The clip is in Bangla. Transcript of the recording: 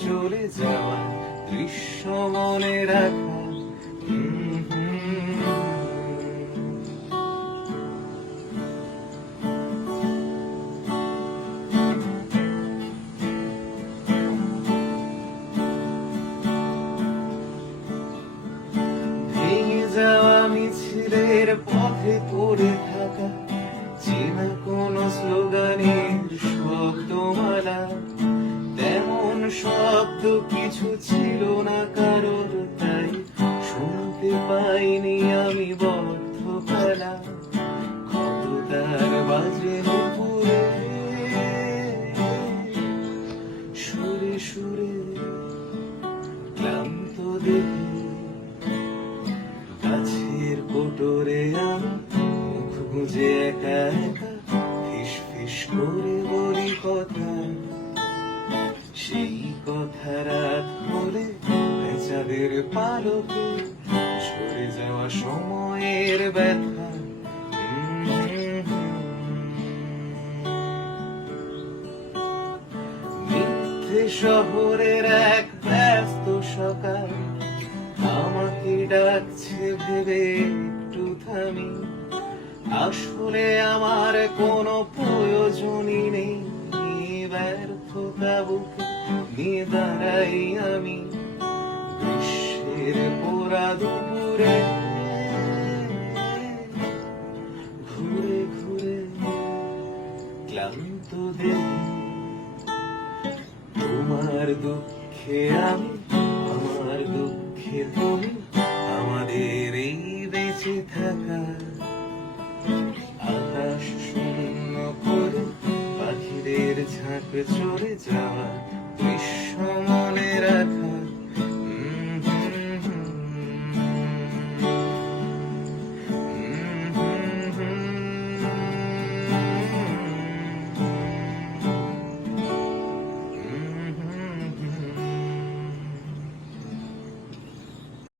চলে যাওয়া দৃশ্য মনে রাখা। ভেঙে যাওয়া মিছিলের পথে পড়ে থাকা চেনা কোন স্লোগানের শব্দমালা, তেমন শব্দ কিছু ছিল না কারোর, তাই শুনতে পাইনি আমি বদ্ধ খেলা। কত তার বাজে নুপুরে সুরে সুরে ক্লান্ত দেখে গাছের কোটরে আমি মুখ গুঁজে একা একা ফিস ফিস করে বলি কথা। সেই কথা রাত হলে বেচাদের পালকে ঝরে যাওয়া সময়ের ব্যথা। মিথ্যে শহরের এক ব্যস্ত সকাল আমাকে ডাকছে ভেবে একটু থামি, আসলে আমার কোনো প্রয়োজনই নেই। ব্যর্থতা বুকে নিয়ে দাঁড়াই আমি গ্রীষ্মের পোড়া দুপুরে, ঘুরে ঘুরে ক্লান্ত দেহে। তোমার দুঃখে আমি, আমার দুঃখে তুমি, আমাদের এই বেঁচে থাকা। আকাশ শূন্য করে পাখিদের ঝাঁক চড়ে যাওয়া দৃশ্য